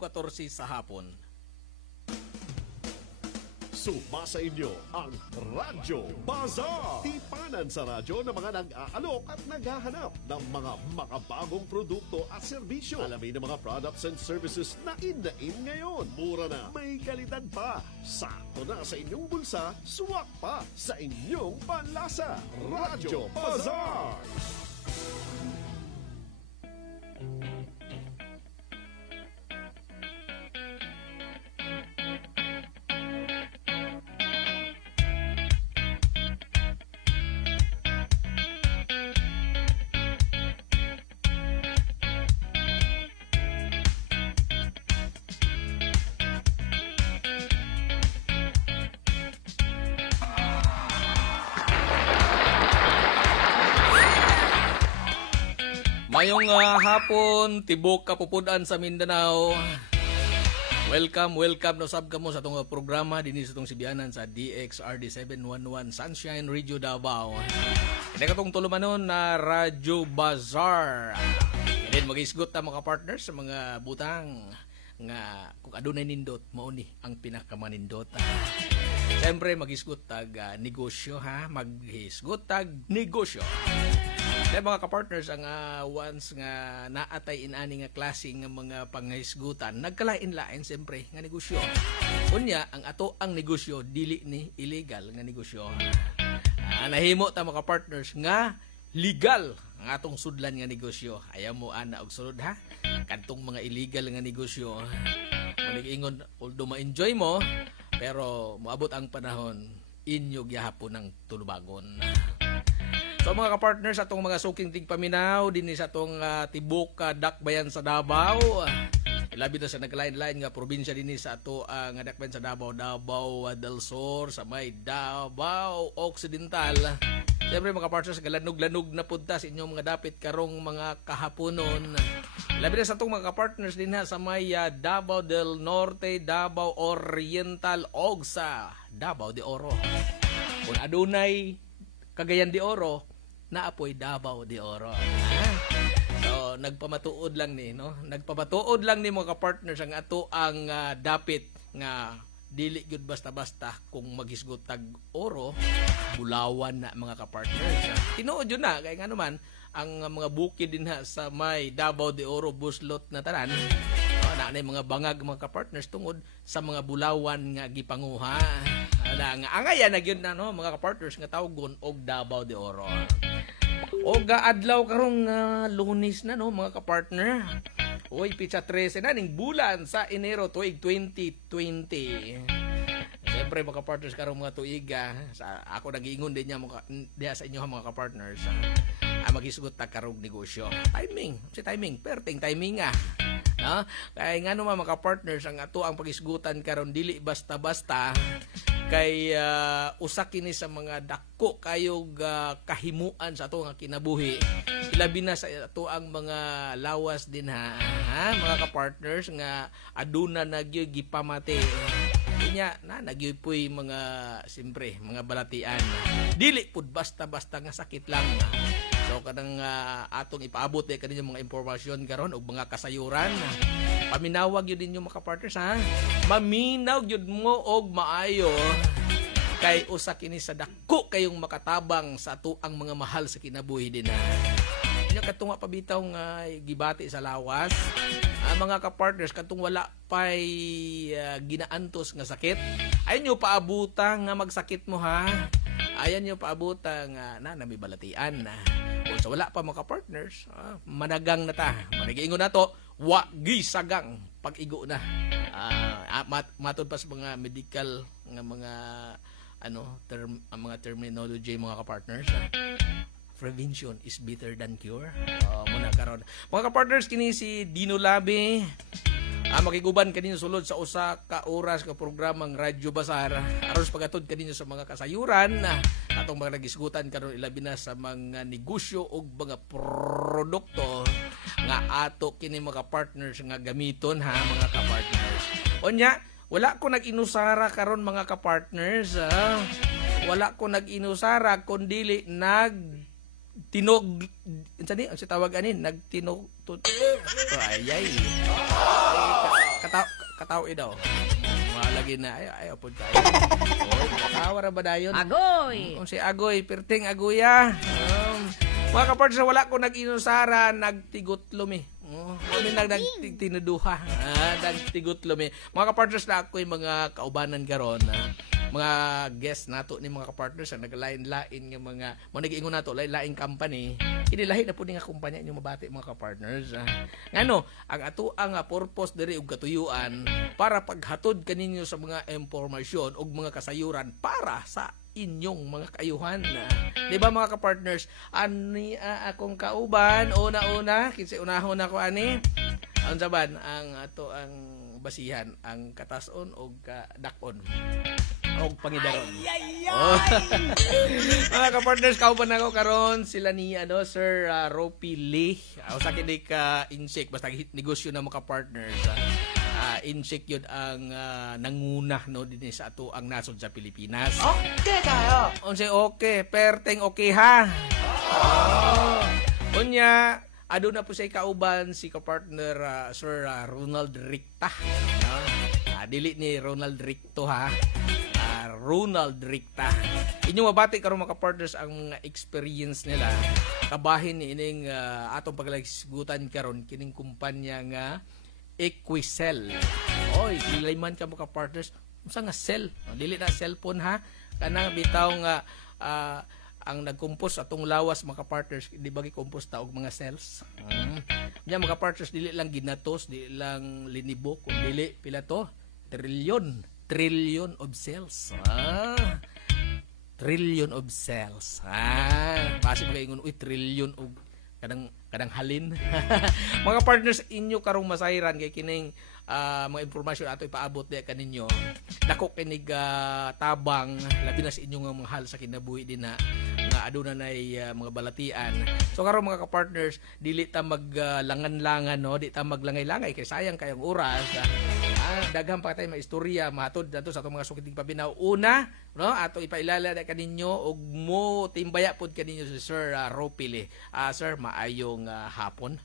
14 sa hapon. Sumasa inyo ang Radyo Bazaar. Tipanan sa radyo ng mga nag-aalok at naghahanap ng mga makabagong produkto at serbisyo. Alamin ang mga products and services na in ngayon. Mura na, may kalidad pa. Sakto na sa inyong bulsa, suwak pa sa inyong panlasa. Radyo Bazaar. Mayong hapon, tibok kapupudan sa Mindanao. Welcome no sab kamo sa itong programa din sa itong sibianan sa DXRD 711 Sunshine Radio Davao. Hindi ka itong tulumanon na Radyo Bazaar. Then mag-isgot na mga partners sa mga butang nga kung adunay nindot, mauni ang pinakamanindot. Siyempre mag-isgot tag negosyo ha, mag-isgot tag negosyo. Dahil mga kapartners, ang once nga naatay inani nga klase nga mga panghisgutan, nagkalain-lain siyempre nga negosyo. Unya, ang ato ang negosyo, dili ni illegal nga negosyo. Nahimo ta mga kapartners nga legal ang atong sudlan nga negosyo. Ayaw mo ana og sulod ha? Kantong mga illegal nga negosyo. Manig-ingon, although ma-enjoy mo, pero moabot ang panahon, inyo gyahapon ng tulubagon. So mga kapartners, atong mga suking tigpaminaw din sa atong tibok dakbayan sa Davao. Ilabi na sa naglain-lain nga probinsya din sa ato nga dakbayan sa Davao, Davao del Sur, sa may Davao Occidental. Siyempre mga kapartners, galanog-lanog na punta sa inyong mga dapit karong mga kahaponon. Ilabi na sa atong mga kapartners din sa may Davao del Norte, Davao Oriental, og sa Davao de Oro. Kung adunay Cagayan de Oro, naapoy Davao de Oro. So, nagpamatuod lang ni, no? Nagpamatuod lang ni mga kapartners ang ato ang dapit nga dili gyud basta-basta kung magisgot tag oro, bulawan na mga kapartners. Tinuod yun na, kaya nga naman, ang mga bukid din sa may Davao de Oro, buslot na tanan, na mga bangag mga kapartners tungod sa mga bulawan nga gipanguha. Angaya na gyud na no mga kapartners nga tawgon og Davao de Oro. Og adlaw karong Lunes na no mga kapartner. Oy pitsa 13 na ning bulan sa Enero tuig 2020. Siyempre mga kapartners karong mga tuig sa ako nagiingon din diha sa inyo mga kapartners. Magisgot ta karong negosyo. Timing, si timing, perting timing nga. No? Kaya nga naman mga partners ang ato ang pagisgutan karon dili basta-basta kay usa kini sa mga dako kayog kahimuan sa ato nga kinabuhi. Ilabi na sa ato ang mga lawas din ha mga ka-partners nga aduna nagyoy gipamati. Nya na nagyoy mga simpre mga balatian. Dili pud basta-basta nga sakit lang. So kanang atong ipaabot kanino mga impormasyon karon og mga kasayuran. Paminawag yun ninyo mga partners ha. Maminaw yun mo og maayo kay usa kini sa dako kayong makatabang sa ato ang mga mahal sa kinabuhi din ha. Nya katong pabitaw nga gibati sa lawas. Mga ka-partners katong wala pay ginaantos nga sakit. Ayon nyo paabuta nga magsakit mo ha. Ayan nyo paabuta nga na may balatian na. So wala pa mga partners, managang na ta. Managiingon na to, wagi sagang pag-igo na. Matod pa sa mga medical nga mga mga terminology mga ka-partners. Prevention is better than cure. Muna karon. Mga ka-partners, kini si Dino Labi. Makiguban kanino sulod sa usa ka oras ka programang Radyo Bazaar aron pagatod kanino sa mga kasayuran atong mga nagisgutan karon ilabi na sa mga negosyo ug mga produkto nga ato kini mga partners nga gamiton ha mga ka-partners. Unya, wala ko nag-inusara karon mga ka-partners. Wala ko nag-inusara kundi tinog ang tawag anin nagtinog ayay pataw daw. Malagi na ayaw pud kayo. Oy, asawa ra ba dayon? Agoy! Kung si Agoy, perting Agoya. Mga kapartners, wala ko nag-inusara, nagtigotlom eh. Kami nagtinuduha. Nagtigotlom eh. Mga kapartners na ako'y mga kaubanan karon, mga guest nato ni mga kapartners na naglain-lain nga mga nag-iingon nato lain-lain company. Inilahi na po ni nga kumpanya inyo mabati mga kapartners. Ngano, ang ato ang purpose diri og katuyuan para paghatod kaninyo sa mga impormasyon ug mga kasayuran para sa inyong mga kaayuhan. Di ba mga kapartners? Ani akong kauban, una-una, kinsa unahon ako ani. Ang saban, ang ato ang basihan, ang katason o dakon o pangidaron. Mga kapartners, kauban ako karon sila ni Sir Ropi Lee. Usa kini ka insect basta negosyo na mga kapartners. Insect yun ang nanguna no din sa ato ang nasod sa Pilipinas. Okay kayo! Unsa okay, perteng okay ha. Unya aduna po say kauban si ka-partner Sir Ronald Ricta. Dili ni Ronald Ricto ha. Ronald Ricta. Inyo mabati karon mga partners ang experience nila. Kabahin ni ining atong paglagsgutan karon kining kumpanya nga Equicel. Oy, dilayman ka mga partners. Unsa nga cell? Dili na cellphone ha. Kanang bitaw nga ang nagkumpos atong lawas mga partners, di ba gikumpos ta og mga cells. Nya mga partners dili lang ginatos, dili lang linibo, kun dili pila to? Trillion of cells. Trillion of cells. Basi magaingon uy trillion og kadang halin. Mga partners inyo karong masayran kay kining mga impormasyon ato ipaabot di kaninyo. Dako kinig tabang labi na sa inyo nga mahal sa kinabuhi din na nga aduna nay mga balatian. So karon mga ka-partners, dili ta maglangan-langan no, di ta maglangay-langay kay sayang kayong oras. Daghang pa tay maistorya mahatod nato sa atong mga sukiting pabinaw. Una, no, ato ipailala na kaninyo og mo timbaya pod kaninyo si Sir Ropile. Sir, maayong hapon.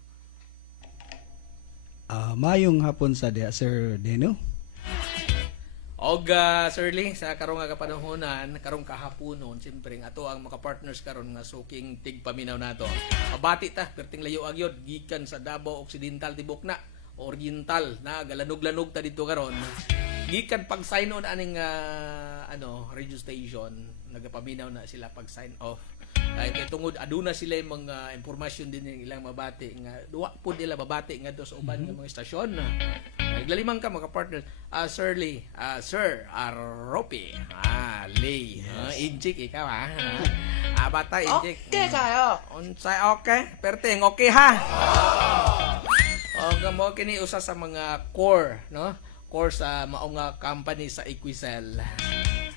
Maayong hapon sa dia Sir Deno. Og Sir Lee, sa karong nga kapanahonan, karong kahaponon, siyempre ato ang mga partners karon nga suking tigpaminaw nato. Mabati ta, perting layo agyod gikan sa Davao Occidental tibok na. Oriental na galanog-lanog ta dito karon. Gikan pag sign on aning radio station, nagapaminaw na sila pag sign off. Kay tungod aduna sila yung mga impormasyon din ng ilang mabati nga duwa po nila mabati nga do sa uban nga mga istasyon. Naglalimang ka mga partners. Sir Lee, Sir Ropi. Lee. Injik ikaw ha. Bata injik. Okay kayo! Unsay okay? Perting okay ha. Mo kini usa sa mga core, no? Core sa mao nga company sa Equicel.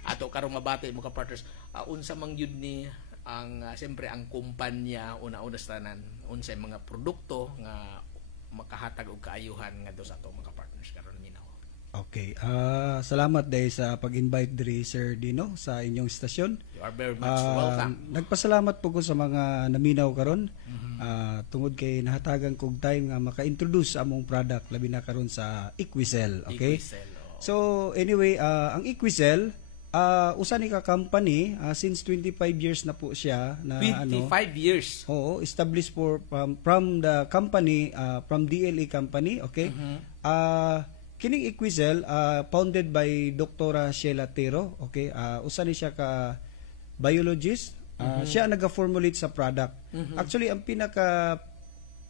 Ato karong mabati mga partners, unsa man gyud ni ang siyempre ang kumpanya una-una sa tanan, unsay mga produkto nga makahatag og kaayuhan ngadto sa ato mga partners karon minaw. Okay. Salamat dahil sa pag-invite diri Sir Dino sa inyong istasyon. You are very much welcome. Nagpasalamat po ko sa mga naminaw karon. Tungod kay nahatagan kog time nga maka-introduce sa among product labi na karon sa Equicel, okay? Equicel, So anyway, ang Equicel usa ni ka company since 25 years na po siya na 25 years. Oo, established from the company from DLE company, okay? Kining Equicel founded by Dr. Sheila Tero, okay? Usa ni siya ka biologist. Siya naga-formulate sa product. Actually, ang pinaka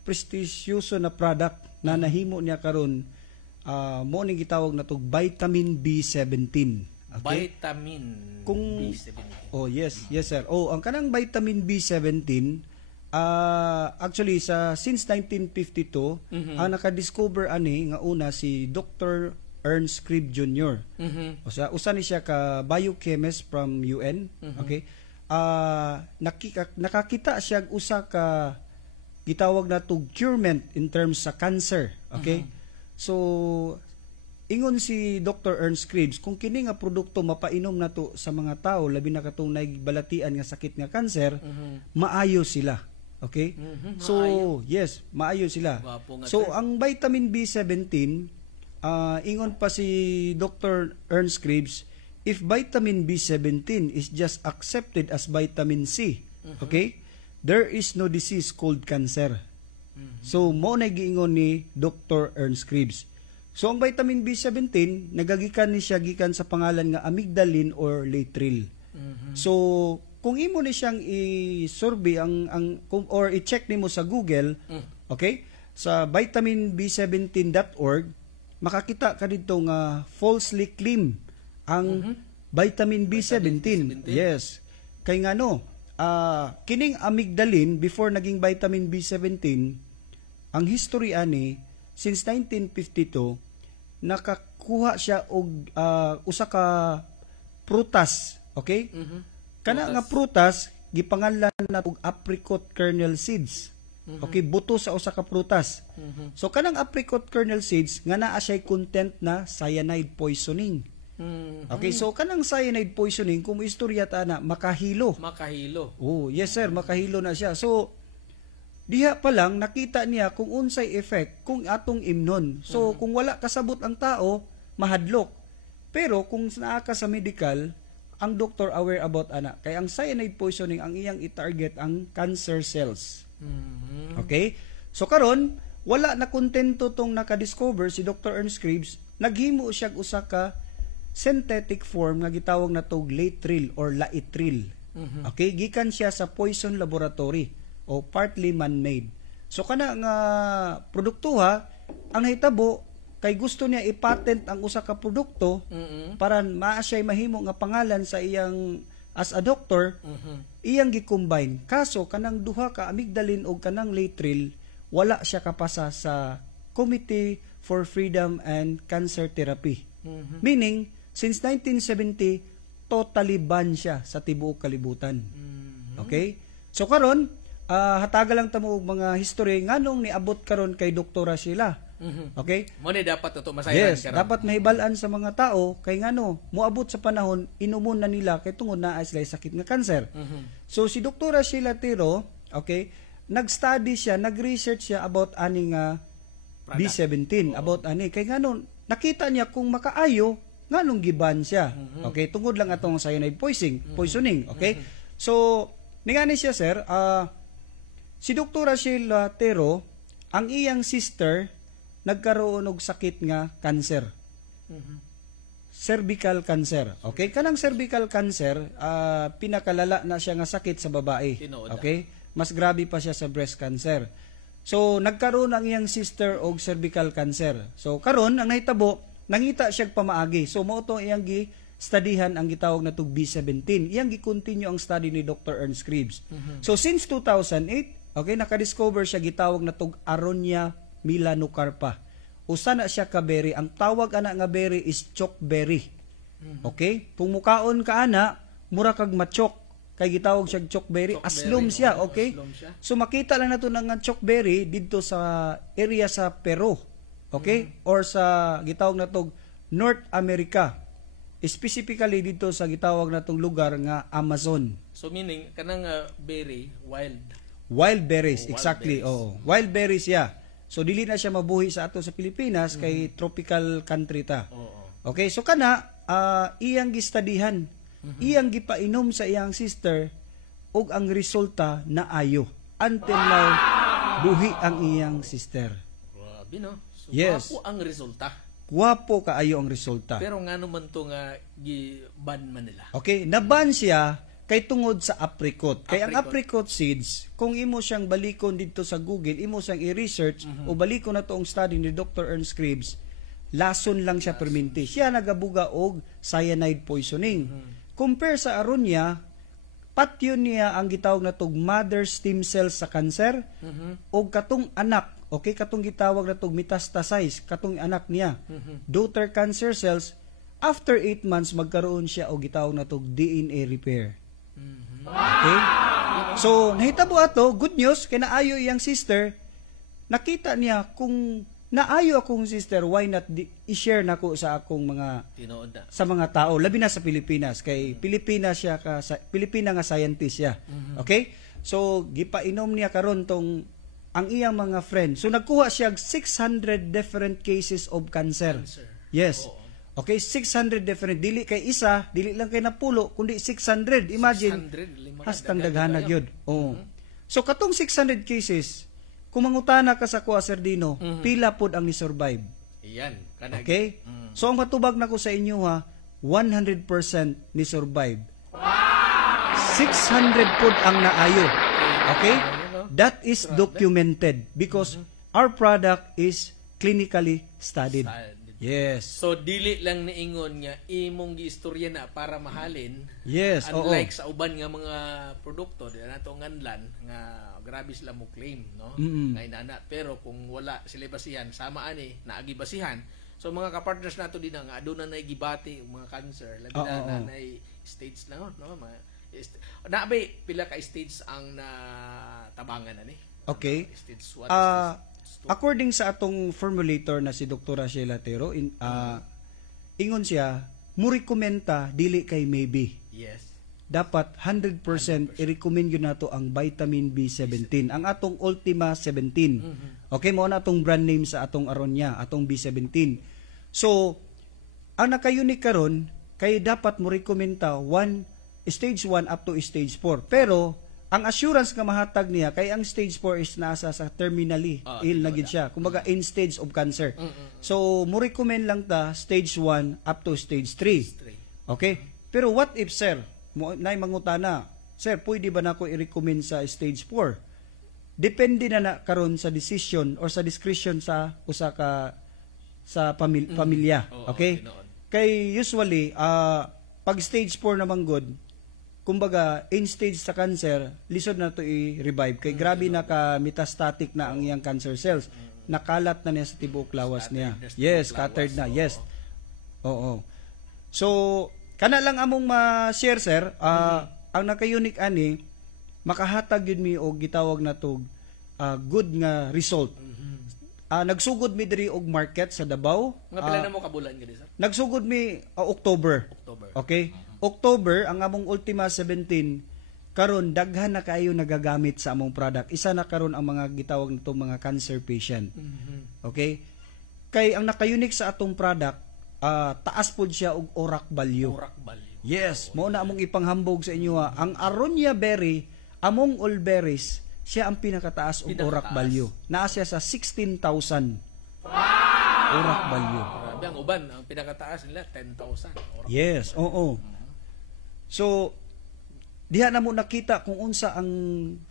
prestigyoso na product na nahimo niya karon mo ning gitawag na tog vitamin B17. Okay? Vitamin B17. Oh, yes sir. Oh, ang kanang vitamin B17 actually since 1952 ang naka-discover ani nga una si Dr. Ernst Cribb Jr. Usa ni siya ka biochemist from UN, okay? Nakakita siya usa ka gitawag na to curement in terms sa cancer, okay? So ingon si Dr. Ernst Cribb kung kini nga produkto mapainom nato sa mga tao labi na katong balatian nga sakit nga cancer, maayo sila. Okay? So, yes, maayo sila. So, ang vitamin B17 ingon pa si Dr. Ernst Krebs, if vitamin B17 is just accepted as vitamin C, okay, there is no disease called cancer. So, mo na giingon ni Dr. Ernst Krebs. So, ang vitamin B17, nagagikan ni siya gikan sa pangalan nga amygdalin or laetrile. So, kung imo ni siyang i-survey or i-check nimo sa Google, okay, sa vitaminb17.org, makakita ka dito nga falsely claim ang vitamin B17. Yes. Kay nga no, kining amygdalin before naging vitamin B17, ang history ani since 1952 nakakuha siya og usa ka prutas, okay? Kana nga prutas gipangalan na og apricot kernel seeds. Okay, buto sa usa ka prutas. So kanang apricot kernel seeds nga naa siya content na cyanide poisoning. Okay, so kanang cyanide poisoning kung istorya ta na makahilo. Oh, yes sir, makahilo na siya. So diha pa lang nakita niya kung unsay effect kung atong imnon. So kung wala kasabot ang tao, mahadlok. Pero kung naa ka sa medical, ang doktor aware about ana. Kay ang cyanide poisoning ang iyang i-target ang cancer cells. Okay? So karon wala na kontento tong naka-discover si Dr. Ernst Krebs, naghimo siya usa ka synthetic form nga gitawag na tog laetrile or laetrile. Okay, gikan siya sa Poison Laboratory o partly man-made. So kana nga produktuha ang nahitabo kay gusto niya i-patent ang usa ka produkto para maa siya mahimo nga pangalan sa iyang as a doctor, iyang gi-combine. Kaso kanang duha ka amygdalin o kanang laetrile wala siya kapasa sa Committee for Freedom and Cancer Therapy. Meaning since 1970 totally ban siya sa tibuok kalibutan. Okay? So karon hataga lang ta mo og mga history nganong niabot karon kay Doktora Sheila. Okay? Mo ni dapat to masayahan yes, dapat mahibal-an sa mga tao kay ngano moabot sa panahon inumon na nila kay tungod naa sila sakit nga cancer. So si Doktora Sheila Tero, okay, nag-study siya, nag-research siya about ani nga B17, about ani kay ngano nakita niya kung makaayo nganong giban siya. Okay, tungod lang atong cyanide poisoning, okay? So ningani siya sir, si Doktora Sheila Tero, ang iyang sister nagkaroon og sakit nga cancer. Cervical cancer. Okay, kanang cervical cancer, pinakalala na siya nga sakit sa babae. Okay? Mas grabe pa siya sa breast cancer. So nagkaroon ang iyang sister og cervical cancer. So karon ang nahitabo, nangita siya pamaagi. So mao to iyang gi-studyhan ang gitawag na tug B17. Iyang gi-continue ang study ni Dr. Ernst Krebs. So since 2008, okay, naka-discover siya gitawag na tug Aronia melanocarpa. Usa na siya ka berry. Ang tawag ana nga berry is chokeberry. Okay? Kung mukaon ka ana, mura kag machok. Kay gitawag siya chokeberry. Aslom siya, okay? So makita lang nato nga chokeberry didto sa area sa Peru. Okay? Or sa gitawag na tog North America. Specifically dito sa gitawag natong lugar nga Amazon. So meaning kanang berry wild berries, exactly. Oh, wild berries ya. So dili na siya mabuhi sa ato sa Pilipinas kay tropical country ta. Okay, so kana iyang gistudihan. Iyang gipainom sa iyang sister ug ang resulta na ayo. Until now buhi ang iyang sister. Grabe no. So yes. Wapo ang resulta. Wapo kaayo ang resulta. Pero ngano man to nga gi-ban man nila. Okay, naban siya kay tungod sa apricot. Kay ang apricot seeds, kung imo siyang balikon dito sa Google, imo siyang i-research o balikon na to ang study ni Dr. Ernst Krebs, lason lang siya perminti. Siya nagabuga og cyanide poisoning. Compare sa aronia, patyon niya ang gitawag na tog mother stem cells sa cancer o katong anak, okay, katong gitawag na tog metastasize, katong anak niya. Daughter cancer cells, after 8 months magkaroon siya og gitawag na tog DNA repair. Okay? So, nahitabo ato, good news, kay naayo iyang sister, nakita niya kung naayo akong sister, why not i-share nako sa akong mga sa mga tao, labi na sa Pilipinas, kay Pilipina nga scientist siya. Okay? So, gipainom niya karon tong ang iyang mga friend. So nagkuha siya 600 different cases of cancer. Yes. Okay, 600 different. Dili kay isa, dili lang kay napulo, kundi 600. Imagine, 600, hastang daghanag yun. Oo. So katong 600 cases, kung mangutana ka sa kuha, Sir Dino, pila pod ang ni-survive. Iyan. Okay? So ang matubag na ko sa inyo ha, 100% ni-survive. 600 pod ang naayo. Okay? That is documented because our product is clinically studied. Yes. So dili lang niingon nga imong giistorya na para mahalin. Yes, Unlike sa uban nga mga produkto di nato nganlan nga grabe sila mo claim, no? Nga inana. Pero kung wala sila basihan, sama ani naagi basihan. So mga kapartners nato din nga aduna nay gibati mga cancer, labi na nay stage na no, naabay pila ka stage ang natabangan ani. Okay. Stage 1, according sa atong formulator na si Dr. Sheila Tero, ingon siya, murikomenta dili kay maybe. Yes. Dapat 100% i-recommend yun nato ang vitamin B17, ang atong Ultima 17. Okay, mo na atong brand name sa atong aronya, atong B17. So, ang naka-unique karon kay dapat mo rekomenda stage 1 up to stage 4. Pero ang assurance nga mahatag niya kay ang stage 4 is nasa sa terminally ill na gid siya. Kumbaga in stage of cancer. So, mo recommend lang ta stage 1 up to stage 3. Okay? Pero what if, sir, nay mangutana, sir, pwede ba nako i-recommend sa stage 4? Depende na karon sa decision or sa discretion sa usa ka sa pamilya. Okay? Kay usually pag stage 4 naman good, kumbaga in stage sa cancer, lisod na to i-revive kay grabe na ka metastatic na ang iyang cancer cells. Nakalat na niya sa tibuok lawas niya. Yes, scattered na. Yes. Oo. So, kana lang among ma-share, sir, ang naka-unique ani makahatag yun mi og gitawag na to good nga result. Nagsugod mi diri og market sa Davao. Nga pila na mo kabulan gani, sir? Nagsugod mi October. Okay? October ang among Ultima 17 karon daghan na kayo nagagamit sa among product. Isa na karon ang mga gitawag nito mga cancer patient. Okay? Kay ang naka-unique sa atong product, taas pod siya og ORAC value. Yes, mao na among ipanghambog sa inyo ha. Ang aronia berry among all berries, siya ang pinakataas og ORAC value. Naa siya sa 16,000. ORAC value. Grabe, ang uban ang pinakataas nila 10,000. Yes, oo. So, diha na mo nakita kung unsa ang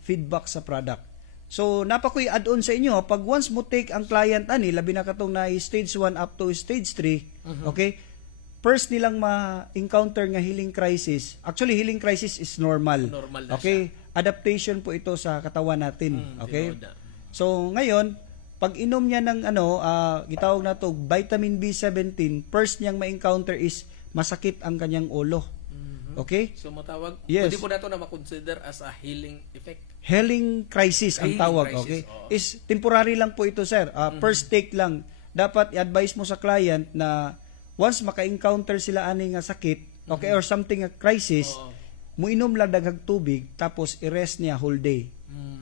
feedback sa product. So, napakoy add-on sa inyo, pag once mo take ang client ani, labi na katong na stage 1 up to stage 3, okay? First nilang ma-encounter nga healing crisis. Actually, healing crisis is normal. Okay? Adaptation po ito sa katawan natin. Okay? So, ngayon, pag inom niya ng gitawag na to vitamin B17, first niyang ma-encounter is masakit ang kanyang ulo. Okay? So matawag, yes. pwede po nato na ma-consider as a healing effect. Healing crisis ang tawag, crisis, okay? Is temporary lang po ito, sir. First take lang. Dapat i-advise mo sa client na once maka-encounter sila ani nga sakit, okay, or something a crisis, muinom lang daghang tubig tapos i-rest niya whole day.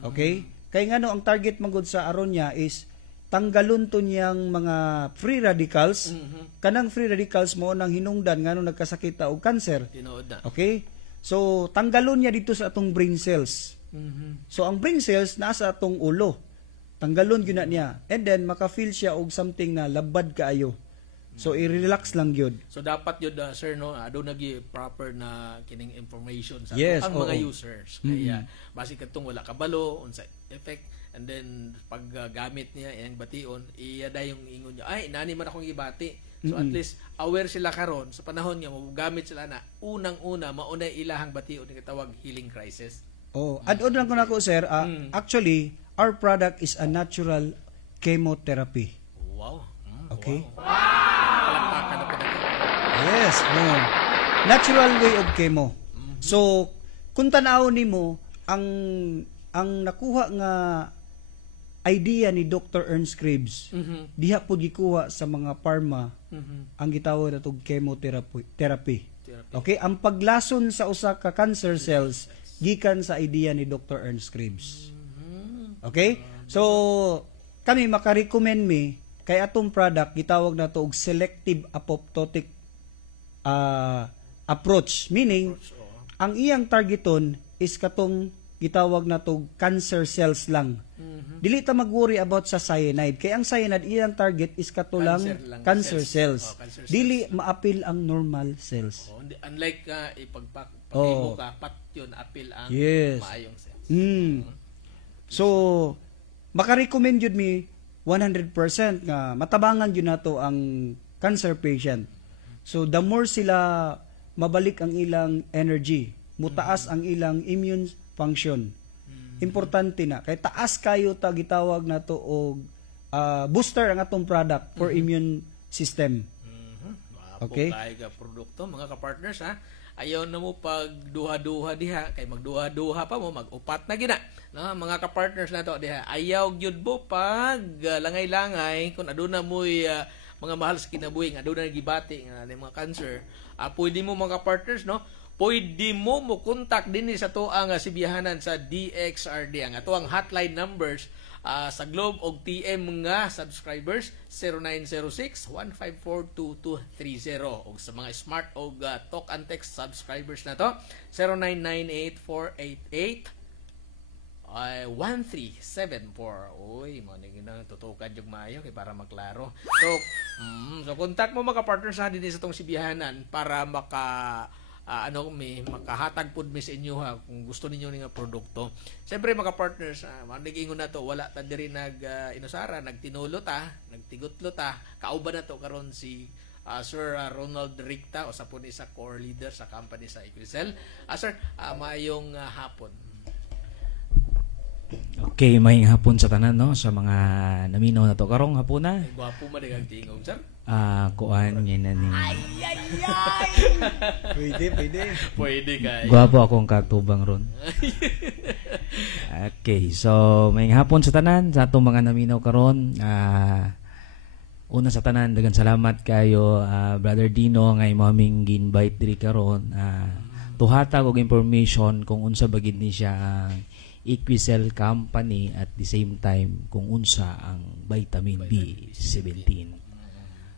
Okay? Kay ngano ang target magud sa aron niya is tanggalon to niyang mga free radicals. Kanang free radicals mo nang hinungdan ngano nagkasakit ta og cancer. Okay? So tanggalon niya dito sa atong brain cells. So ang brain cells nasa atong ulo. Tanggalon gyud na niya. And then maka-feel siya og something na labad kaayo. So i-relax lang gyud. So dapat yun sir no, ado nagi proper na kining information sa yes, ang mga users. Kaya basi kadtong wala kabalo unsa effect, and then pag gamit niya iyang bation, iyada yung ingon niya, ay nani man akong gibati. So at least aware sila karon sa panahon nga mogamit sila na unang-una maunay ilahang bation nga tawag healing crisis. Add-on lang ko nako sir, actually our product is a natural chemotherapy. Wow. Okay? Wow. Palakpakan na po natin. Yes, natural way of chemo. So, kung tanaw nimo ang nakuha nga idea ni Dr. Ernst Krebs, diha po gikuha sa mga pharma ang gitawag na tog chemotherapy. Okay, ang paglason sa usa ka cancer cells gikan sa idea ni Dr. Ernst Krebs. Okay? So kami maka-recommend mi kay atong product gitawag na to og selective apoptotic approach, meaning ang iyang targeton is katong gitawag na to cancer cells lang. Dili ta mag-worry about sa cyanide kay ang cyanide iyang target is katulang cancer cells. Cancer cells. Dili maapil ang normal cells. Unlike pag-imo ka, pat yun, apil ang Yes. maayong cells. So maka-recommend jud mi 100% nga matabangan jud nato ang cancer patient. So the more sila mabalik ang ilang energy, mutaas ang ilang immune function. Importante na kay taas kayo ta gitawag nato og booster ang atong product for immune system. Okay? Okay. Kaya produkto, mga kapartners ha. Ayaw na mo pag duha-duha diha kay magduha-duha pa mo mag-upat na gina. No, mga kapartners nato diha. Ayaw gyud mo pag langay-langay kung aduna mo'y mga mahal sa kinabuhi, aduna gibati nga mga cancer. Pwede mo mga kapartners no. Pwede mo kontak din sa to ang sibiyahanan sa DXRD. Ang ato ang hotline numbers sa Globe og TM nga subscribers 0906-154-2230 og sa mga smart og talk and text subscribers na to 0998-488-1374. Uy, mo ni ginang tutukan jud maayo kay para maklaro. So kontak mo mga partners sa din sa tong sibiyahanan para makahatag pud mi sa inyo ha kung gusto ninyo nga produkto. Siyempre mga partners, manigingon na to, wala ta diri inusara, nagtinulo ta, nagtigutlo ta, kauban na to karon si Sir Ronald Ricta o sa pun isa core leader sa company sa Equicel. Sir, maayong hapon. Okay, maying hapon sa tanan no sa mga naminaw na to karong hapon na. Gwapo man ang tingog, sir. Kuan niya na ni. Pwede kay. Gwapo akong katubang ron. Okay, so maying hapon sa tanan sa atong mga naminaw karon. Una sa tanan daghang salamat kayo Brother Dino nga imaming gi-invite diri karon tuhatag og information kung unsa bagid ni siya ang Equicel company at the same time kung unsa ang vitamin B17.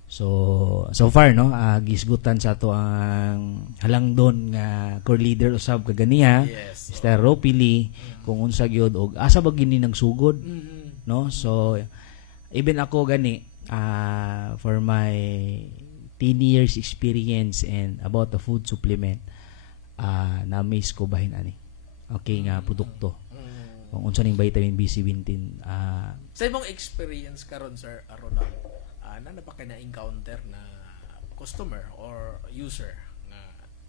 So far no gisgutan sa ato ang halangdon nga core leader usab kaganiya Yes. Mr. Ropili kung unsa gyud og asa ba gini nang sugod no. So even ako gani for my 10 years experience and about the food supplement na-amaze ko bahin ani okay nga produkto kung unsa ning vitamin B17 Sa imong experience karon Sir Ronald, na ba kay na-encounter na customer or user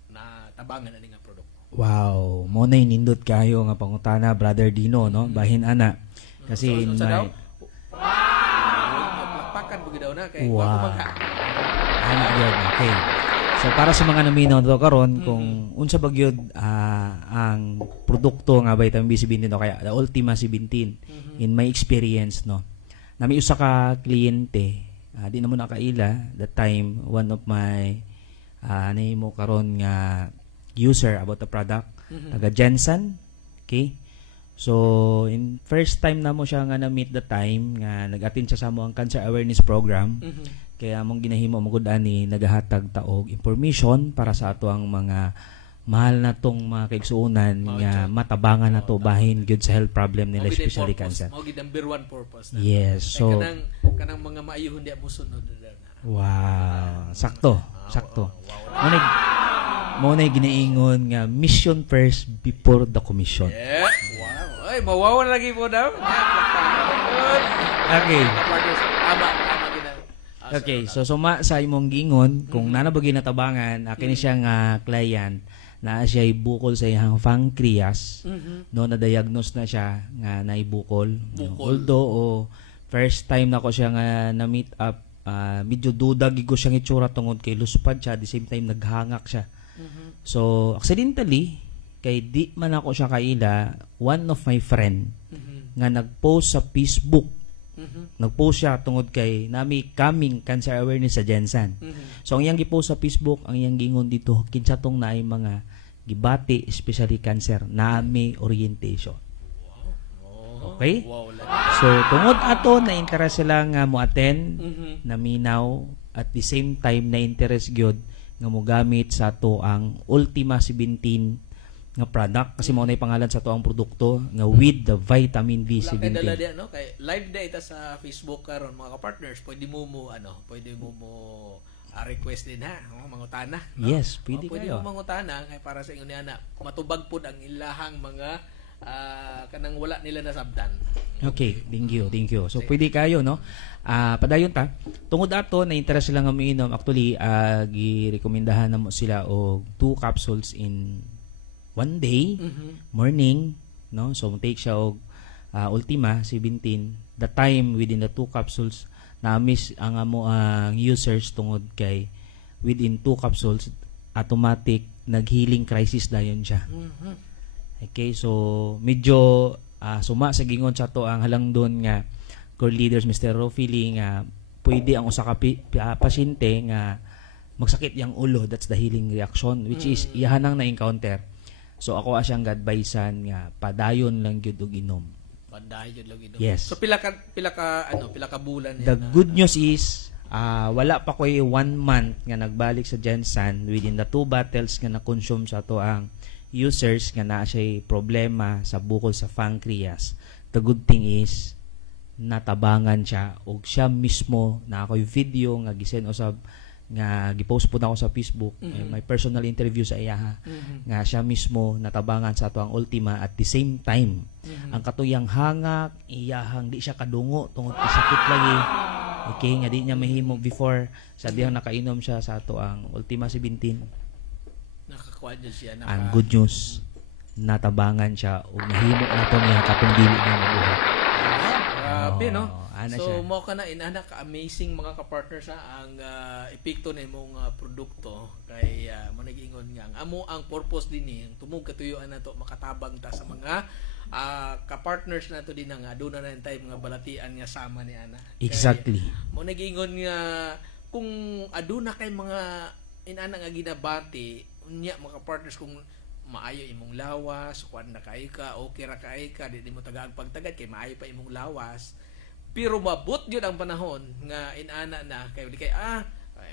na tabangan ani nga produkto? wow mo na nindot kayo nga pangutana Brother Dino no bahin ana kasi in my Pakpakan mo daw na kay Wow. gwapo man ka. ana gyud okay. So para sa mga naminaw to karon kung unsa ba gyud ang produkto nga vitamin B17 no kaya the Ultima 17 in my experience no. Nami usa ka kliyente di na mo nakaila that time one of my mo karon nga user about the product taga Jensen okay. So in first time na mo siya nga na meet the time nga nag-attend siya sa mo ang cancer awareness program. Kaya among ginahimo magud ani nagahatag ta og information para sa ato ang mga mahal na tong mga kaigsuonan nga matabangan nato bahin gyud sa health problem nila especially cancer. Mao gid number one purpose na. Yes, so kanang mga maayuhon di mosunod na. wow, sakto. Mo na ginaingon nga mission first before the commission. Yeah. Wow. Ay, mawawa na lagi po daw. Okay. Tama gina. Okay, so suma sa imong gingon kung nanabagi natabangan akin siya nga client na siya bukol sa iyang pancreas no na-diagnose na siya nga naibukol. Although first time na ko siya nga na meet up medyo duda gid ko siyang itsura tungod kay luspad siya, the same time naghangak siya. So accidentally kay di man ako siya kaila, one of my friend nga nagpost sa Facebook. Nagpost siya tungod kay nami coming cancer awareness sa Jensen. So ang iyang gipost sa Facebook, ang iyang gingon dito kinsa tong naay mga gibati especially cancer nami orientation. Okay? Wow. So tungod ato na interest sila nga mo attend, naminaw at the same time na interest gyud nga mo gamit sa to ang Ultima 17 nga product kasi mao na pangalan sa to ang produkto nga with the vitamin Wala kay dala B17. di ano kay live day ita sa Facebook karon mga ka-partners, pwede mo request din ha, mangutana. No? Yes, pwede pwede kayo. mo mangutana kay para sa inyo ni ana matubag pud ang ilahang mga kanang wala nila nasabtan. Okay, thank you. So pwede kayo no. Padayon ta. Tungod ato na interest sila nga miinom, actually gi-rekomendahan namo sila og 2 capsules in one day, morning, no? So take siya og Ultima 17. The time within the 2 capsules na miss ang amo ang users tungod kay within 2 capsules automatic nag-healing crisis dayon siya. Okay, so medyo suma sa gingon sa to ang halangdon nga core leaders Mr. Rofili nga pwede ang usa ka pasyente nga magsakit yang ulo, that's the healing reaction which is iyahan nang na-encounter. So ako asyang advisean nga padayon lang gyud og inom. Padayon lang inom. Yes. So pila ka bulan The yan, good news is wala pa ko'y 1 month nga nagbalik sa Jensen within the 2 bottles nga na-consume sa to ang users nga naa siya problema sa bukol sa pancreas. The good thing is natabangan siya og siya mismo na ako'y video nga gisend usab nga gipost po na ako sa Facebook, may personal interview sa iya nga siya mismo natabangan sa ato ang Ultima at the same time ang katuyang hangak iyahang di siya kadungo tungod kay sakit lagi. Okay, nga di niya mahimo before sa dihang nakainom siya sa ato ang Ultima 17. nakakuha niya siya Ang good news natabangan siya ug mahimo nato niya katong dili niya mabuhay. Grabe, no? Ana So, siya. mo ka na inana ka amazing mga ka-partner sa ang epekto na imong produkto kay mo nag-ingon nga ang amo ang purpose din ni tumog katuyuan nato makatabang ta sa mga ka-partners nato din nga aduna na tay mga balatian nga sama ni ana. Exactly. Kay, mo nag-ingon nga kung aduna kay mga inana nga ginabati unya mga partners kung maayo imong lawas, kuan na kay ka, okay ra kay ka, di mo tagaag pagtagad kay maayo pa imong lawas. Pero mabot yun ang panahon nga inana na kay kay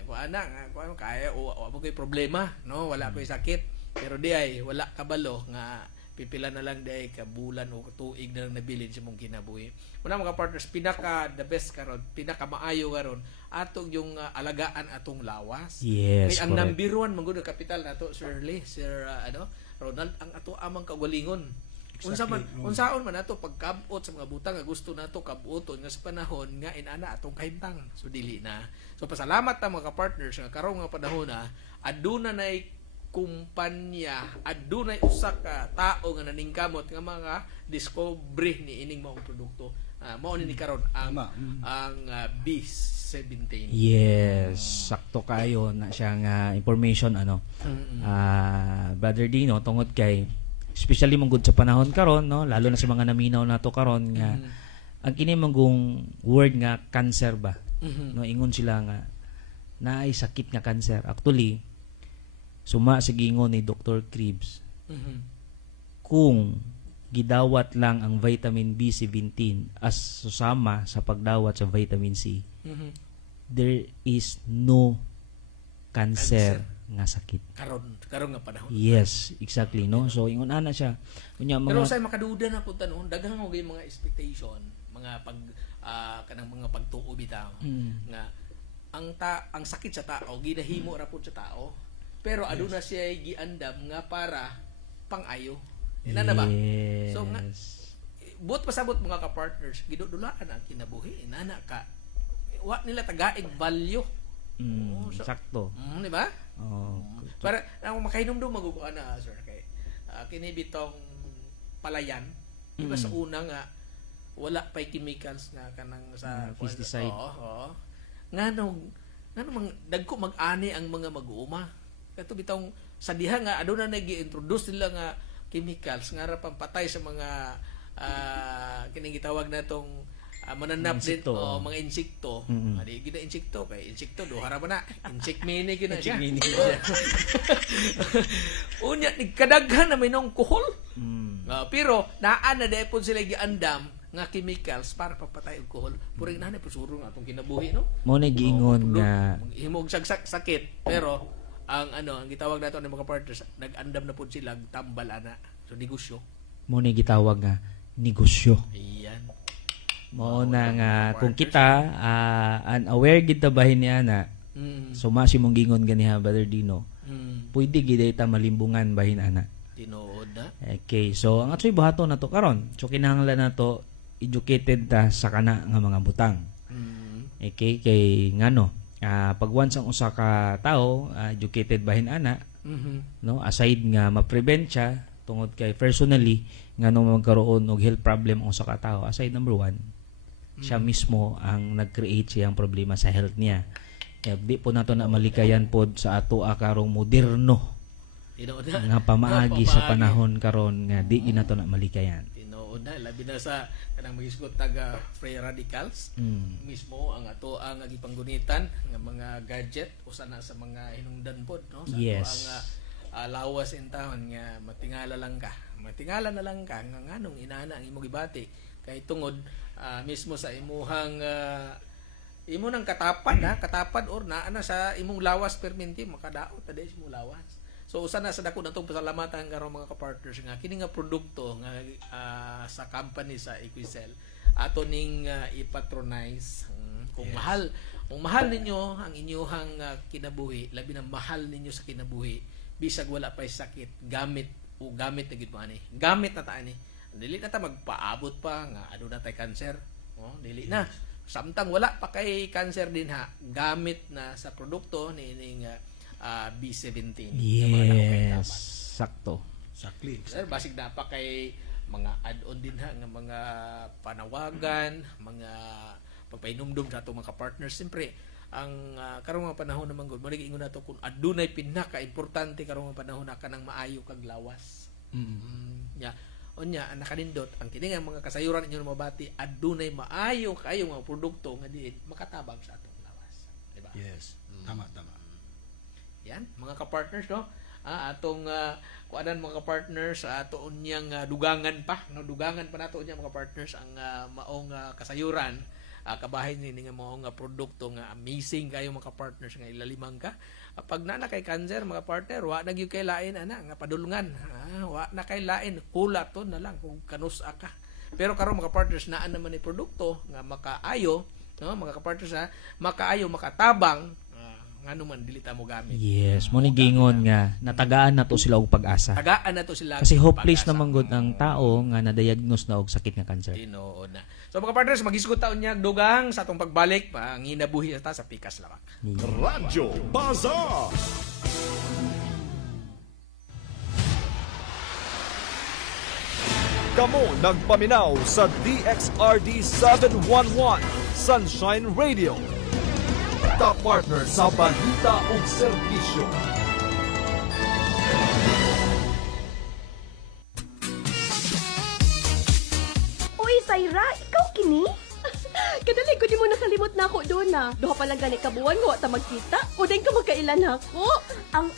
kuan na kuan kaya o mo koy problema, no? Wala koy sakit. Pero di ay wala kabalo nga pipila na lang day ka bulan o tuig na lang nabilin sa mong kinabuhi. Una mga partners, pinaka the best karon, pinaka maayo karon atong yung alagaan atong lawas. Yes, May ang correct. number 1 manggod kapital nato Sir Ronald ang ato amang kagalingon. Unsaon man nato pagkabot sa mga butang nga gusto nato kabuoton nga sa panahon nga inana atong kahimtang. So dili na. So pasalamat ta mga partners nga karon nga panahon na aduna nay kumpanya, adunay usa ka tao nga naningkamot nga mga discovery ni ining maong produkto. Mao ni karon ang B17. Yes, sakto kayo na siya nga information Brother Dino tungod kay especially mong good sa panahon karon no, lalo na sa mga naminaw nato karon nga ang kini manggong word nga cancer ba. No, ingon sila nga naay sakit nga cancer. Actually, suma sa gingon ni Dr. Krebs, kung gidawat lang ang vitamin B17 as susama sa pagdawat sa vitamin C, there is no cancer nga sakit. Karon nga panahon. Yes, exactly, no? So ingon ana siya. Unya Pero mga say makaduda na pud tanon, daghang og mga expectation, mga kanang mga pagtuo bitaw nga ang sakit sa tao ginahimo ra pud sa tao. Pero aduna siya giandam nga para pang-ayo. Ina na ba? Yes. So nga buot pasabot mga ka-partners, gidudulaan ang kinabuhi. Inana ka. Wa nila tagaig value. Sakto. Di ba? Oh. Para ang makainom do maguguan na sir kay kini bitong palayan. Iba sa una nga wala pay chemicals nga kanang sa pesticide. Oo. Nganong dagko mag-ani ang mga mag-uuma. Kato bitong sa diha nga aduna na gi-introduce nila nga chemicals nga ra pampatay sa mga kining gitawag natong mananap din mga insekto. Adi gina insekto kay insekto do hara ba na insect mini gina siya. Unya ni kadaghan na may nong kuhol. Pero naa na dai pud sila giandam nga chemicals para papatay alcohol. Puring na pusuro nga atong kinabuhi, no? Mo na giingon nga Himog sakit, pero ang gitawag nato ng mga partners, nag-andam na pud sila tambal ana. So negosyo. mo na gitawag nga negosyo. Iyan. Mao na nga kung kita unaware gid ta bahin ni ana. So masi mong gingon ganiha Brother Dino. Pwede gid ta malimbungan bahin ana. Tinuod na. Okay, so ang atoy buhaton nato karon. So kinahanglan nato educated ta sa kana nga mga butang. Okay, kay ngano pag once ang usa ka tawo educated bahin ana, no, aside nga ma-prevent siya tungod kay personally ngano magkaroon og health problem ang usa ka tawo, aside number one, siya mismo ang nag-create siyang problema sa health niya. Kaya di po nato na malikayan pod sa ato karong moderno Tinuod na. nga pamaagi sa panahon karon nga di nato na malikayan. Tinuod na, labi na sa kanang magisgot taga free radicals. Mismo ang ato ang gipanggunitan nga mga gadget usa na sa mga hinungdan pod, no? Sa Yes. ato ang lawas in town nga matingala na lang ka nga nganong inana ang imong gibati kay tungod mismo sa imuhang imo nang katapad or naa sa imong lawas perminti makadaot ta sa imong lawas. So usa na sa dako natong pasalamatan karon mga ka-partners nga kini nga produkto nga sa company sa Equicel ato ning ipatronize kung mahal ninyo ang inyong kinabuhi, labi na mahal ninyo sa kinabuhi bisag wala pay sakit gamit na gid mo ani. Gamit na ta ani. Dili na ta magpaabot pa nga ano na tay cancer. Dili na. Samtang wala pa kay cancer din ha, gamit na sa produkto niining B17. Yes. Sakto. Exactly. Sir, basig na pa kay mga add-on din ha nga mga panawagan, mga pagpainumdum sa atong mga partners. Siyempre, ang karong mga panahon naman gud, mali ingon nato kung adunay pinaka importante karong mga panahon na kanang maayo kag lawas. Unya ang nakanindot ang kini nga mga kasayuran inyo mabati adunay maayo kayo nga produkto nga diit makatabang sa atong lawas, di ba? Yes. Tama. Yan, mga ka-partners, no? Atong kuanan mga ka-partners ato unyang dugangan pa nato unya mga partners ang maong kasayuran kabahin ni nga mao nga produkto nga amazing kayo mga partners nga ilalimang ka pag na kay cancer mga partner wa na gyud kay lain ana nga padulungan wa na kay lain hulaton na lang kung kanus-a ka pero karon mga partners naa naman ni produkto nga makaayo no mga partners makaayo makatabang ngano man dili ta mo gamit. Yes, mo ni gingon nga natagaan na to sila og pag-asa. Tagaan na to sila. Kasi hopeless naman gud ang tao nga na-diagnose na og sakit nga cancer. Tinuod na. So mga partners, magisgot taon niya dugang sa atong pagbalik panginabuhi ta sa Pikas Lawak. Radyo Bazaar. Kamo nagpaminaw sa DXRD 711 Sunshine Radio. Top partner sa balita ug serbisyo. Uy, Saira, ikaw kini? Kadali ko di mo nakalimot na ako doon na. Duha pa lang gani kabuan nga ta magkita. O din ka magkailan ako. Ang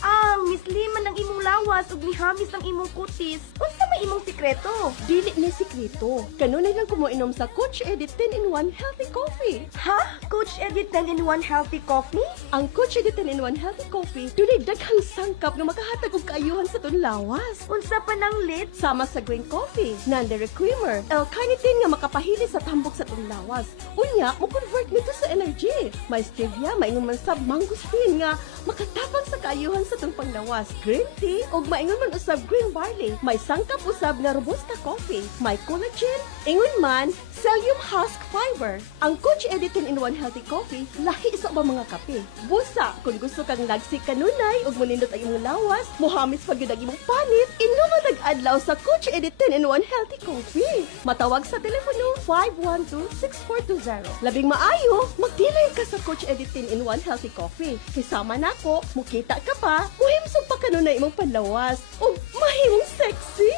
misliman ang imong lawas ug mihamis ang imong kutis. Unsa may imong sikreto? Dili ni sikreto. Kanunay lang ko mo inom sa Coach Edit 10-in-1 Healthy Coffee. Ha? Coach Edit 10-in-1 Healthy Coffee? Ang Coach Edit 10-in-1 Healthy Coffee dunay daghang sangkap nga makahatag og kaayuhan sa ton lawas. Unsa pa nang lit? Sama sa green coffee, non-dairy creamer, L-carnitine nga makapahili sa tambok sa ton lawas. Unya, mo convert nito sa energy. May stevia, maingon man sab mangosteen nga makatapang sa kaayuhan sa tong panglawas. Green tea ug maingon man usab green barley. May sangkap usab nga robusta coffee. May collagen, ingon man psyllium husk fiber. Ang Coach Edit 10-in-1 Healthy Coffee lahi sa ubang mga kape. Busa kung gusto kang lagsik kanunay ug manindot ang imong lawas, mohamis pag yun ang imong panit, inom adlaw sa Coach Edit 10-in-1 Healthy Coffee. Matawag sa telepono 512-6420. Labing maayo, magdilay ka sa Coach Edit 10-in-1 Healthy Coffee. Kisama nako, mukita ka pa, muhimsog pa kanunay imong panlawas ug mahimong sexy.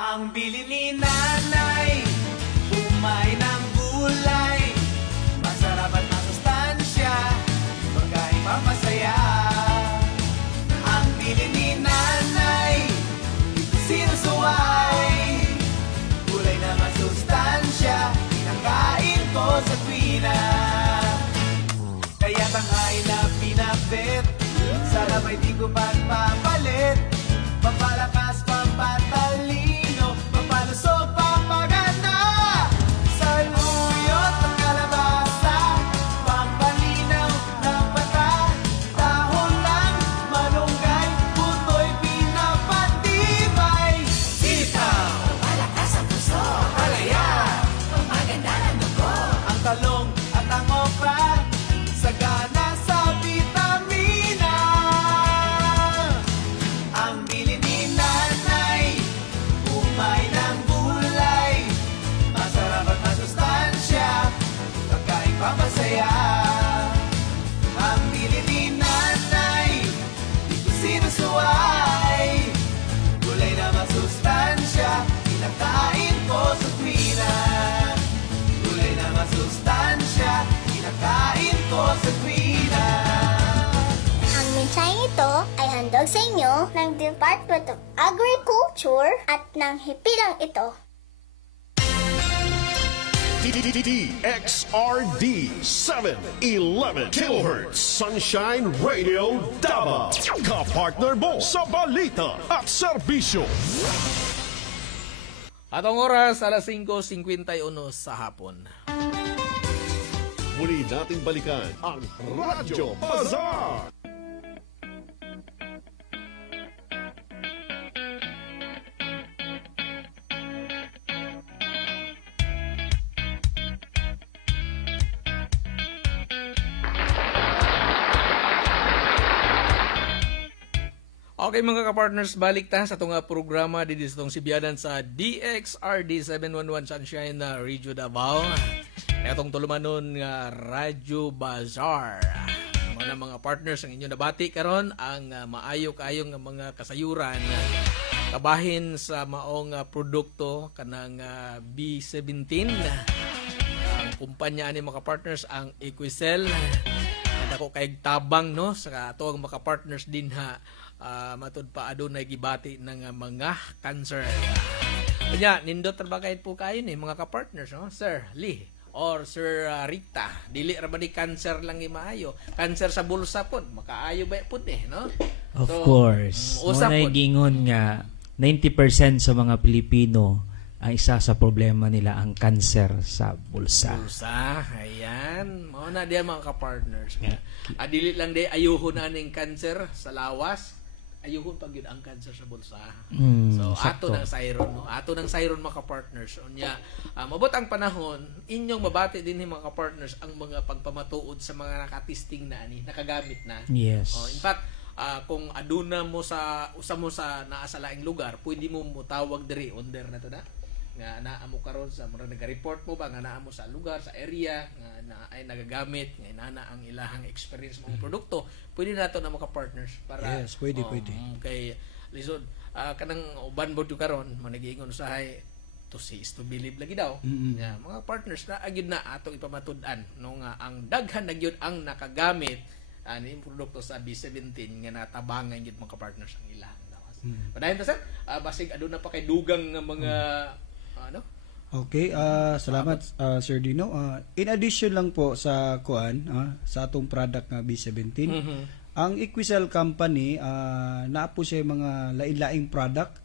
Ang bili ni nanay, umay ng gulay, masarap at masustansya, pagkain pa masaya. Ang bili ni nanay, ko sa tuwina. Kaya tanghay na pinapit, sana may di ko pagpapalit. Papalakas, papatalino, papalusog, papaganda. Saluyot ng kalabasa, pampalinaw ng mata. Dahon ng malunggay, puto'y pinapatibay. Sitaw, malakas ang puso, palaya, pagmaganda ng dugo. Ang talong at ang okra, sagana sa vitamina. Ang bili ni nanay, umay ng gulay, masarap at masustansya, pagkain pamasaya. Ang bili ni nanay, di ko sinusuway, gulay na masustansya, kinakain ko sa tuwina. Gulay na masustansya, kinakain ko sa tuwina. Ang mensaheng ito ay handog sa inyo ng Department of Agriculture at ng hipilang ito. DXRD 711 kHz Sunshine Radio Davao. Kapartner mo sa balita at serbisyo. Atong oras, alas 5:51 sa hapon. Muli nating balikan ang Radyo Bazaar. Okay mga kapartners, balik ta sa itong programa dito sa itong Sibianan sa DXRD 711 Sunshine na Radio Davao. Itong tulumanon nga Radyo Bazaar. Mga partners ang inyo nabati karon ang maayo-kaayong nga mga kasayuran kabahin sa maong produkto kanang B17. Ang kumpanya ni mga partners ang Equicel. Ako kay tabang no sa ato ang mga partners din ha. Matud pa adunay gibati ng mga cancer. Kanya nindot ra kahit po kayo ni mga ka-partners no? Sir Lee or Sir Rita, dili ra ba ni cancer lang imaayo? Cancer sa bulsa pod, makaayo ba pud no? Of course. Usap Muna pod. gingon nga 90% sa mga Pilipino ang isa sa problema nila ang cancer sa bulsa. Bulsa, ayan. Mao na diyan mga ka-partners. Dili lang di ayuhon na ning cancer sa lawas. Ayuhon pag yun ang cancer sa bulsa. So, ato sakto. ng siron, no? Ato ng siron mga ka-partners. Unya, mabot ang panahon, inyong mabati din ni mga ka-partners ang mga pagpamatuod sa mga nakatisting na ani, nakagamit na. Yes. In fact, kung aduna mo sa usa mo sa naa sa laing lugar, pwede mo mutawag diri under na to na. Nga naa mo karon sa mura nag-report mo ba nga naa mo sa lugar, sa area nga na ay nagagamit nga inana ang ilahang experience mga produkto, pwede nato na mga partners para Yes, pwede. kay lisod kanang uban bod karon manigingon usahay to see is to believe lagi daw. Nga mga partners na agyud na atong ipamatud-an no nga ang daghan na gyud ang nakagamit ani produkto sa B17 nga natabangan gyud mga partners ang ilahang lawas. Padayon ta sir, basig aduna pa kay dugang nga mga ano? Okay, salamat Sir Dino. In addition lang po sa kuan, sa atong product nga B17, ang Equicel Company naa po siya mga lain-laing product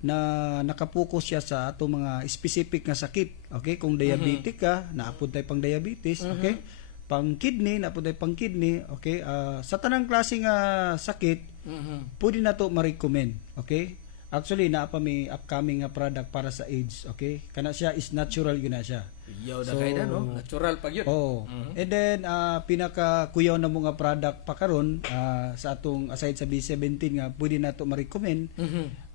na nakapokus siya sa atong mga specific nga sakit. Okay, kung diabetic ka, naapod tay pang diabetes, okay? Pang kidney, naapod tay pang kidney, okay? Sa tanang klase nga sakit, pwede na to ma-recommend, okay? Actually, naa pa may upcoming nga product para sa AIDS, okay? Kana siya is natural yun na siya. Yaw na kay na, no? Natural pag yun. Oh. And then pinaka kuyaw na mga product pa karon sa atong aside sa B17 nga pwede na to ma-recommend.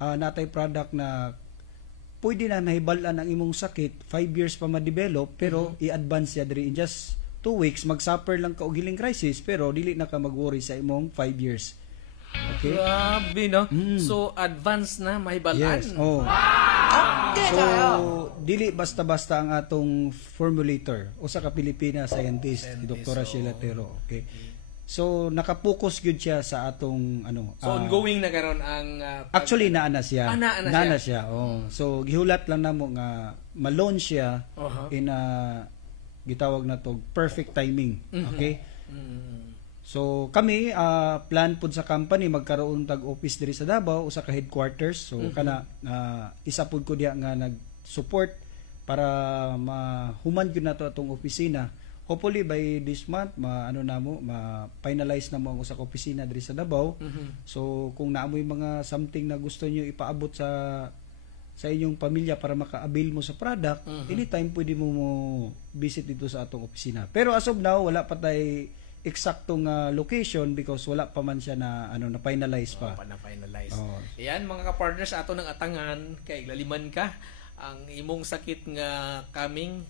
Natay product na pwede na mahibalan ang imong sakit 5 years pa ma-develop pero i-advance ya diri in just 2 weeks mag-suffer lang ka og healing crisis pero dili na ka mag-worry sa imong 5 years. Okay? Grabe, no? So, advance na, may balaan. Yes. Oh. So, dili basta-basta ang atong formulator. Usa ka Pilipina scientist, si Dr. Sheila Tero. Okay. So, nakapokus gyud siya sa atong ano. So, ongoing na karon ang Actually naa na siya. Naa na siya. Oh. So, gihulat lang namo nga ma-launch siya in gitawag na to perfect timing. Okay? So kami plan pud sa company magkaroon tag office diri sa Davao, usa ka headquarters. So kana isa pud ko diha nga nag-support para mahuman gyud nato atong opisina. Hopefully by this month ma-finalize na mo ang usa ka opisina diri sa Davao. So kung naamoy mga something na gusto niyo ipaabot sa inyong pamilya para maka-avail mo sa product, anytime pwede mo visit dito sa atong opisina. Pero as of now wala pa tay eksaktong location because wala pa man siya na na-finalize pa. Na-finalize. Yan mga ka-partners ato ng atangan kay laliman ka ang imong sakit nga coming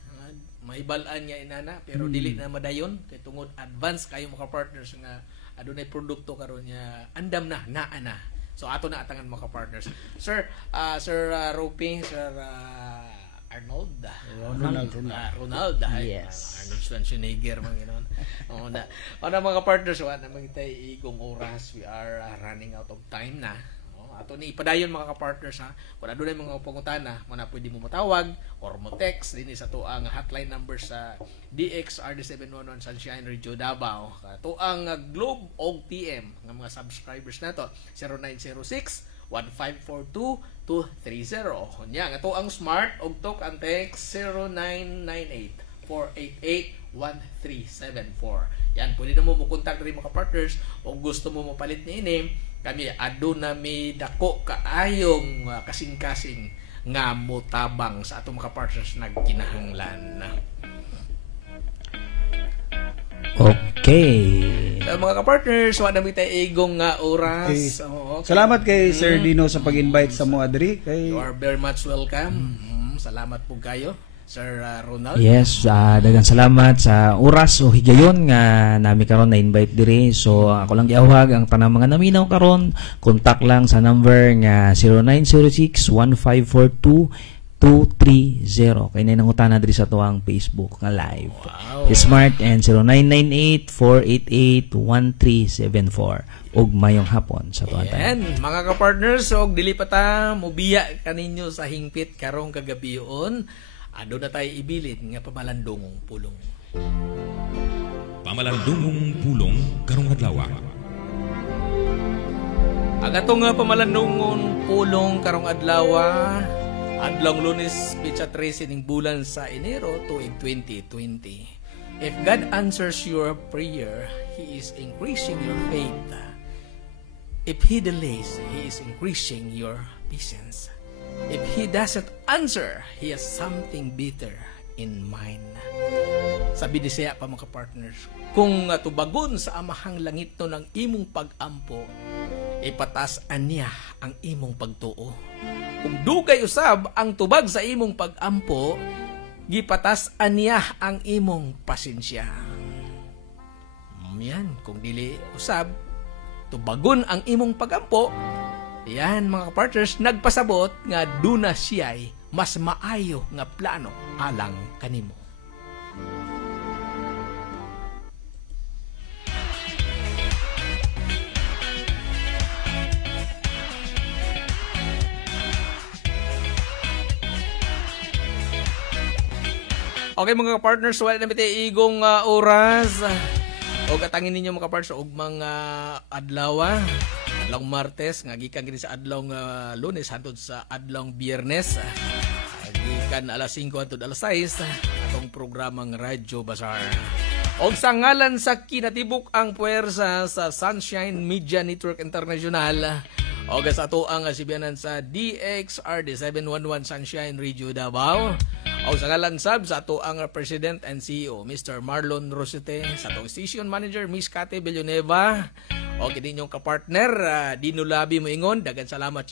maibalaan nga inana pero dili na madayon kay tungod advance kayo mga partners nga adunay produkto karon nga andam na naa na. So ato na atangan mga ka-partners. Sir Rupi, Sir Ronald. Yes. Arnold Schwarzenegger mga ganoon. Mga partners wala na magitay igong oras. We are running out of time na. Ato ni ipadayon mga ka-partners ha. Kung ano na mga pangutana, muna pwede mo matawag or mo text din sa to ang hotline number sa DXRD711 Sunshine Radio Davao. To ang Globe og TM ng mga subscribers nato 0906-1542-230. Kunya nga to ang smart og tok ang text 0998-488-1374. Yan, pwede na mo contact rin mga partners o gusto mo mapalit ni inim. Kami aduna mi dako kaayong kasing-kasing nga motabang sa atong mga partners nagkinahanglan. Okay. So, mga ka-partners, wala namin tayo igong oras. Okay. Salamat kay Sir Dino sa pag-invite sa mga diri. You are very much welcome. Salamat po kayo, Sir Ronald. Yes, daghang salamat sa oras o higayon nga nami karon na invite diri. So ako lang giawhag ang tanang mga naminaw karon, contact lang sa number nga 0906-1542-230. Kay nay nangutana diri sa tuwang Facebook nga live. Wow. Smart and 0998-488-1374. Og mayong hapon sa tuwan tayo. Yan, mga ka-partners, og dili pa ta mobiya kaninyo sa hingpit karong kagabion. Ado na tayo ibilid nga pamalandungong pulong. Pamalandungong pulong karong adlaw. Ang atong pamalandungong pulong karong adlaw, adlong Lunes, pitsa 13 ning bulan sa Enero tuig 2020. If God answers your prayer, He is increasing your faith. If He delays, He is increasing your patience. If He doesn't answer, He has something bitter in mind. Sabi ni siya pa mga partners, kung tubagon sa amahang langit no ng imong pag-ampo, ipatasan niya ang imong pagtuo. Kung dugay usab ang tubag sa imong pag-ampo, gipatasan niya ang imong pasensya. Yan, kung dili usab, tubagon ang imong pag-ampo, yan mga partners, nagpasabot nga duna siya'y mas maayo nga plano alang kanimo. Okay mga partners, wala na tayo igong oras. O katangin ninyo mga partners og mga adlaw. Adlong Martes nga gikan kini sa adlong Lunes hangtod sa adlong Biyernes. Gikan alas 5 hangtod alas 6 atong programang Radyo Bazaar. Og sa ngalan sa kinatibuk ang puwersa sa Sunshine Media Network International. Og sa ato ang sibianan sa DXRD 711 Sunshine Radio Davao. O sa ngalan sab sa ato ang President and CEO Mr. Marlon Rosete, sa atong Station Manager Miss Kate Villanueva. O kini inyong kapartner Dino Labi Moingon, dagan salamat